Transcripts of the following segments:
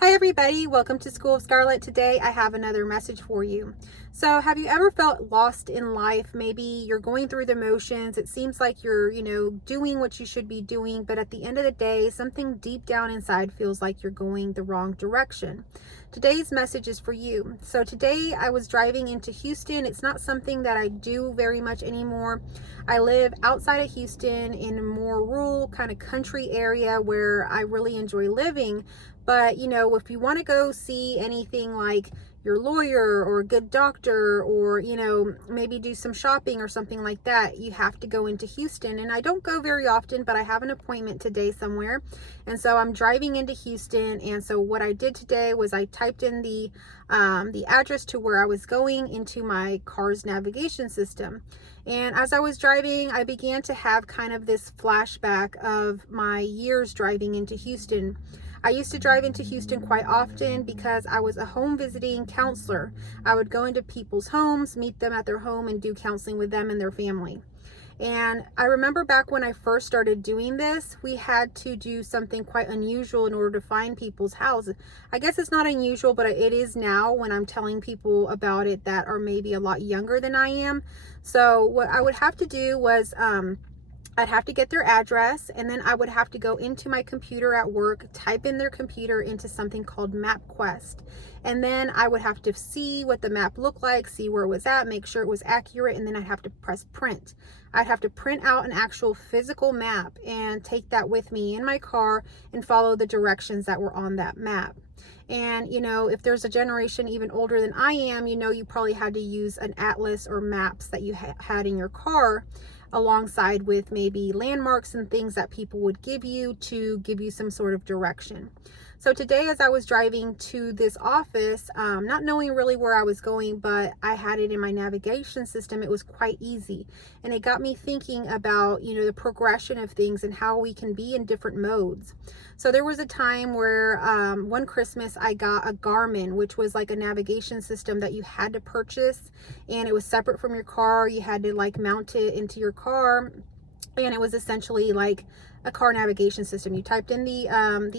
Hi everybody, welcome to School of Scarlett. Today I have another message for you. So have you ever felt lost in life? Maybe you're going through the motions. It seems like you're, doing what you should be doing, but at the end of the day, something deep down inside feels like you're going the wrong direction. Today's message is for you. So today I was driving into Houston. It's not something that I do very much anymore. I live outside of Houston in a more rural kind of country area where I really enjoy living. But, if you want to go see anything like your lawyer or a good doctor or, maybe do some shopping or something like that, you have to go into Houston. And I don't go very often, but I have an appointment today somewhere. And so I'm driving into Houston. And so what I did today was I typed in the address to where I was going into my car's navigation system. And as I was driving, I began to have kind of this flashback of my years driving into Houston. I used to drive into Houston quite often because I was a home visiting counselor. I would go into people's homes, meet them at their home, and do counseling with them and their family. And I remember back when I first started doing this, we had to do something quite unusual in order to find people's houses. I guess it's not unusual, but it is now when I'm telling people about it that are maybe a lot younger than I am. So what I would have to do was I'd have to get their address, and then I would have to go into my computer at work, type in their computer into something called MapQuest. And then I would have to see what the map looked like, see where it was at, make sure it was accurate, and then I'd have to press print. I'd have to print out an actual physical map and take that with me in my car and follow the directions that were on that map. And, if there's a generation even older than I am, you probably had to use an atlas or maps that you had in your car, alongside with maybe landmarks and things that people would give you to give you some sort of direction. So today, as I was driving to this office, not knowing really where I was going, but I had it in my navigation system, it was quite easy. And it got me thinking about, the progression of things and how we can be in different modes. So there was a time where one Christmas I got a Garmin, which was like a navigation system that you had to purchase, and it was separate from your car. You had to mount it into your car, and it was essentially like a car navigation system. You typed in the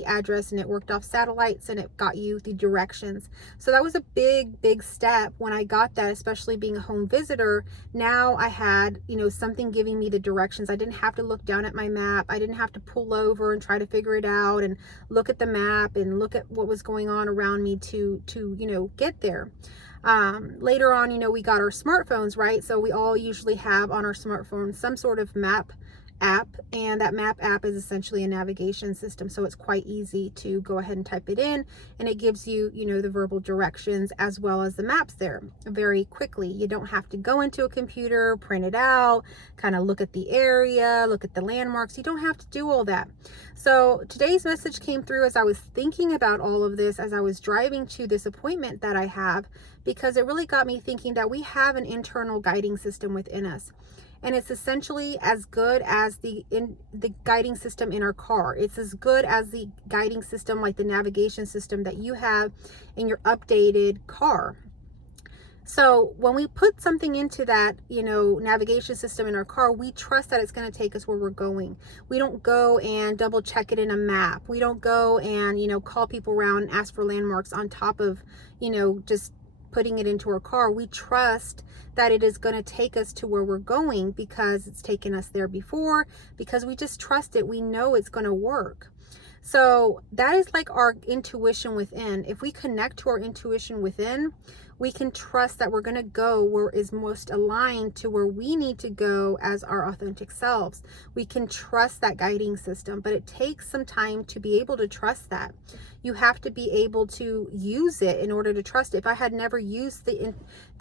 address and it worked off satellites and it got you the directions. So that was a big step when I got that, especially being a home visitor. Now I had, something giving me the directions. I didn't have to look down at my map. I didn't have to pull over and try to figure it out and look at the map and look at what was going on around me to get there. Later on, we got our smartphones, right? So we all usually have on our smartphones some sort of map app, and that map app is essentially a navigation system. So it's quite easy to go ahead and type it in, and it gives you, the verbal directions as well as the maps there very quickly. You don't have to go into a computer, print it out, kind of look at the area, look at the landmarks. You don't have to do all that. So today's message came through as I was thinking about all of this, as I was driving to this appointment that I have, because it really got me thinking that we have an internal guiding system within us. And it's essentially as good as the guiding system in our car. It's as good as the guiding system, like the navigation system that you have in your updated car. So when we put something into that, navigation system in our car, we trust that it's going to take us where we're going. We don't go and double check it in a map. We don't go and, call people around and ask for landmarks on top of, just putting it into our car. We trust that it is going to take us to where we're going because it's taken us there before, because we just trust it. We know it's going to work. So that is like our intuition within. If we connect to our intuition within, we can trust that we're going to go where is most aligned to where we need to go as our authentic selves. We can trust that guiding system, but it takes some time to be able to trust that. You have to be able to use it in order to trust it. If I had never used the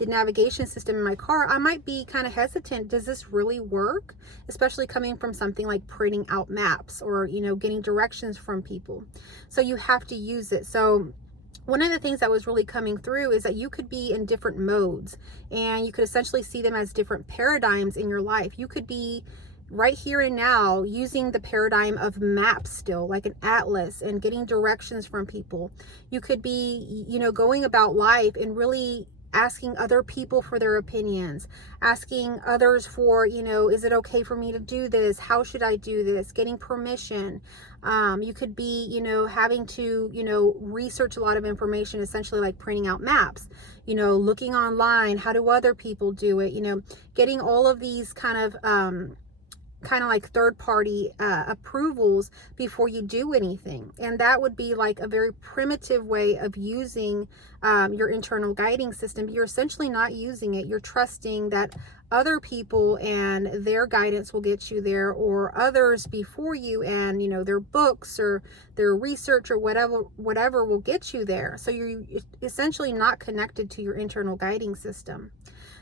navigation system in my car, I might be kind of hesitant. Does this really work? Especially coming from something like printing out maps or, getting directions from people. So you have to use it. So one of the things that was really coming through is that you could be in different modes, and you could essentially see them as different paradigms in your life. You could be right here and now using the paradigm of maps still, like an atlas, and getting directions from people. You could be, going about life and really asking other people for their opinions, asking others for, is it okay for me to do this? How should I do this? Getting permission. You could be, having to, research a lot of information, essentially like printing out maps, looking online. How do other people do it? Getting all of these kind of like third party approvals before you do anything. And that would be like a very primitive way of using your internal guiding system. You're essentially not using it. You're trusting that other people and their guidance will get you there, or others before you and their books or their research or whatever will get you there. So you're essentially not connected to your internal guiding system.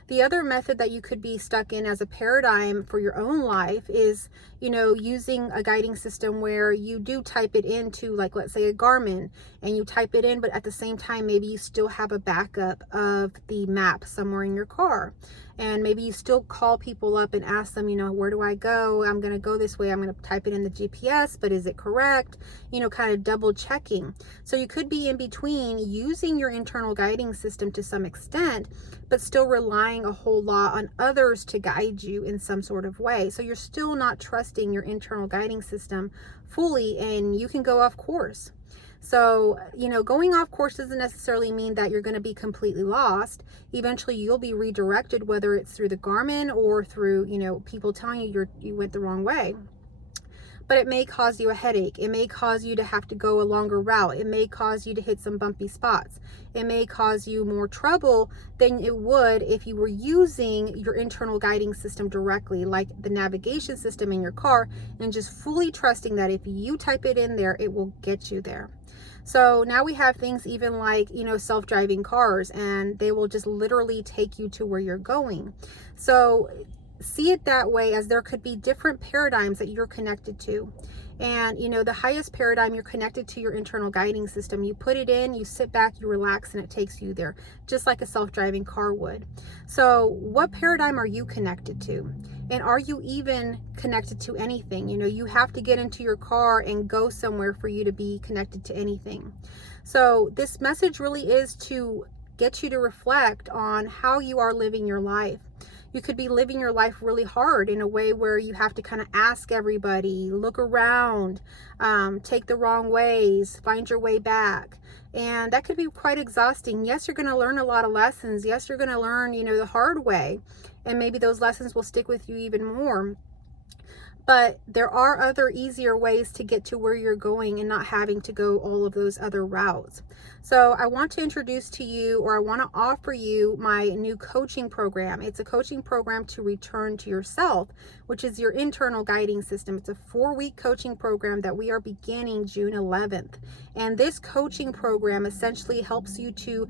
The other method that you could be stuck in as a paradigm for your own life is, using a guiding system where you do type it into, like, let's say a Garmin, and you type it in, but at the same time, maybe you still have a backup of the map somewhere in your car. And maybe you still call people up and ask them, where do I go? I'm going to go this way. I'm going to type it in the GPS, but is it correct? Kind of double checking. So you could be in between using your internal guiding system to some extent, but still relying a whole lot on others to guide you in some sort of way. So you're still not trusting your internal guiding system fully, and you can go off course. So, going off course doesn't necessarily mean that you're going to be completely lost. Eventually, you'll be redirected, whether it's through the Garmin or through, people telling you you went the wrong way. But it may cause you a headache. It may cause you to have to go a longer route. It may cause you to hit some bumpy spots. It may cause you more trouble than it would if you were using your internal guiding system directly, like the navigation system in your car, and just fully trusting that if you type it in there, it will get you there. So now we have things even like, self-driving cars, and they will just literally take you to where you're going. So see it that way, as there could be different paradigms that you're connected to. And, the highest paradigm, you're connected to your internal guiding system. You put it in, you sit back, you relax, and it takes you there, just like a self-driving car would. So what paradigm are you connected to? And are you even connected to anything? You have to get into your car and go somewhere for you to be connected to anything. So this message really is to get you to reflect on how you are living your life. You could be living your life really hard in a way where you have to kind of ask everybody, look around, take the wrong ways, find your way back. And that could be quite exhausting. Yes, you're going to learn a lot of lessons. Yes, you're going to learn, the hard way. And maybe those lessons will stick with you even more. But there are other easier ways to get to where you're going and not having to go all of those other routes. So I want to introduce to you, or I want to offer you, my new coaching program. It's a coaching program to return to yourself, which is your internal guiding system. It's a 4-week coaching program that we are beginning June 11th. And this coaching program essentially helps you to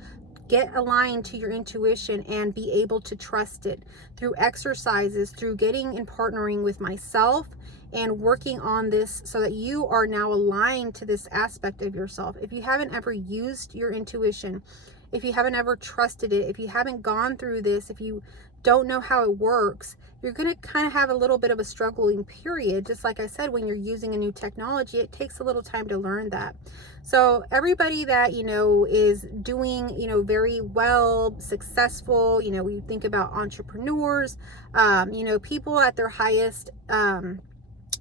get aligned to your intuition and be able to trust it through exercises, through getting and partnering with myself and working on this so that you are now aligned to this aspect of yourself. If you haven't ever used your intuition, if you haven't ever trusted it, if you haven't gone through this, if you don't know how it works, you're going to kind of have a little bit of a struggling period. Just like I said, when you're using a new technology, it takes a little time to learn that. So everybody that, is doing, very well, successful, we think about entrepreneurs, people at their highest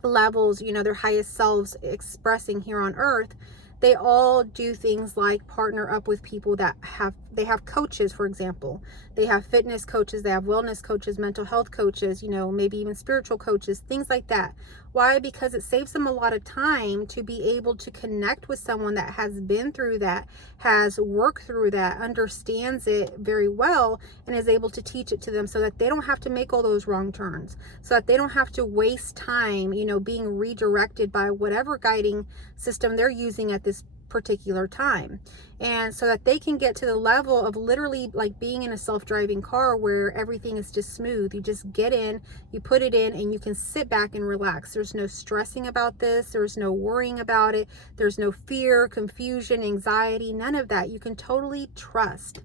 levels, their highest selves expressing here on earth, they all do things like partner up with people that have coaches, for example. They have fitness coaches, they have wellness coaches, mental health coaches, maybe even spiritual coaches, things like that. Why? Because it saves them a lot of time to be able to connect with someone that has been through that, has worked through that, understands it very well, and is able to teach it to them so that they don't have to make all those wrong turns, so that they don't have to waste time, being redirected by whatever guiding system they're using at this particular time. And so that they can get to the level of literally like being in a self-driving car where everything is just smooth. You just get in, you put it in, and you can sit back and relax. There's no stressing about this. There's no worrying about it. There's no fear, confusion, anxiety, none of that. You can totally trust.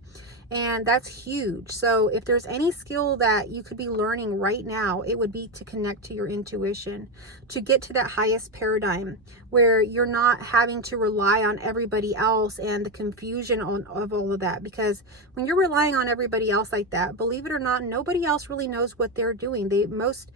And that's huge. So if there's any skill that you could be learning right now, it would be to connect to your intuition, to get to that highest paradigm where you're not having to rely on everybody else and the confusion of all of that. Because when you're relying on everybody else like that, believe it or not, nobody else really knows what they're doing. They most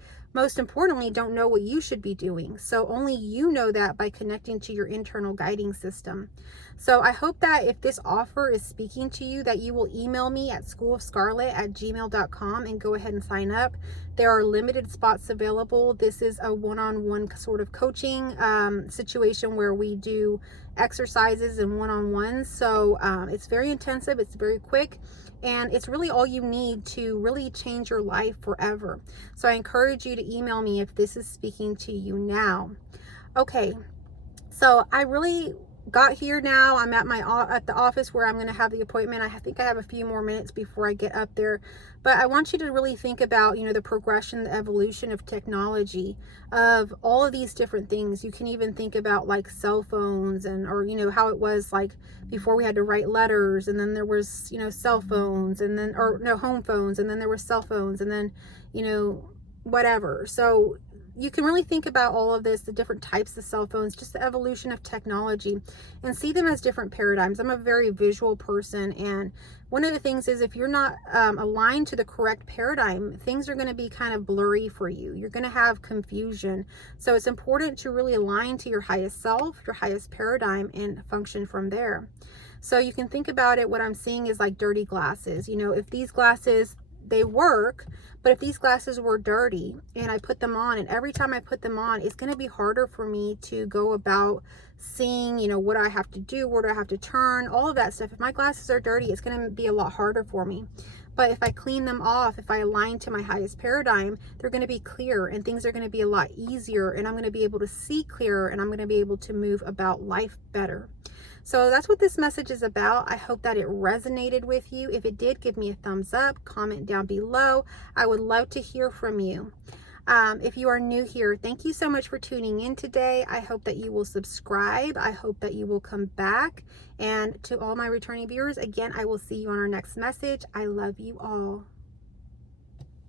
importantly don't know what you should be doing. So only you know that by connecting to your internal guiding system. So I hope that if this offer is speaking to you, that you will email me at schoolofscarlett@gmail.com and go ahead and sign up. There are limited spots available. This is a one-on-one sort of coaching situation where we do exercises and one-on-ones. So it's very intensive, it's very quick, and it's really all you need to really change your life forever. So I encourage you to email me if this is speaking to you now. Okay, so I really got here now. I'm at the office where I'm going to have the appointment. I think I have a few more minutes before I get up there, but I want you to really think about, the progression, the evolution of technology, of all of these different things. You can even think about like cell phones or how it was like before we had to write letters, and then there was, cell phones, and then, or no, home phones, and then there were cell phones, and then, whatever. So you can really think about all of this, the different types of cell phones, just the evolution of technology, and see them as different paradigms. I'm a very visual person, and one of the things is if you're not aligned to the correct paradigm, things are going to be kind of blurry for you. You're going to have confusion. So it's important to really align to your highest self, your highest paradigm, and function from there. So you can think about it, what I'm seeing is like dirty glasses. If these glasses, they work, but if these glasses were dirty and I put them on, and every time I put them on, it's going to be harder for me to go about seeing, what I have to do, where do I have to turn, all of that stuff. If my glasses are dirty, it's going to be a lot harder for me. But if I clean them off, if I align to my highest paradigm, they're going to be clear, and things are going to be a lot easier, and I'm going to be able to see clearer, and I'm going to be able to move about life better. So that's what this message is about. I hope that it resonated with you. If it did, give me a thumbs up, comment down below. I would love to hear from you. If you are new here, thank you so much for tuning in today. I hope that you will subscribe. I hope that you will come back. And to all my returning viewers, again, I will see you on our next message. I love you all.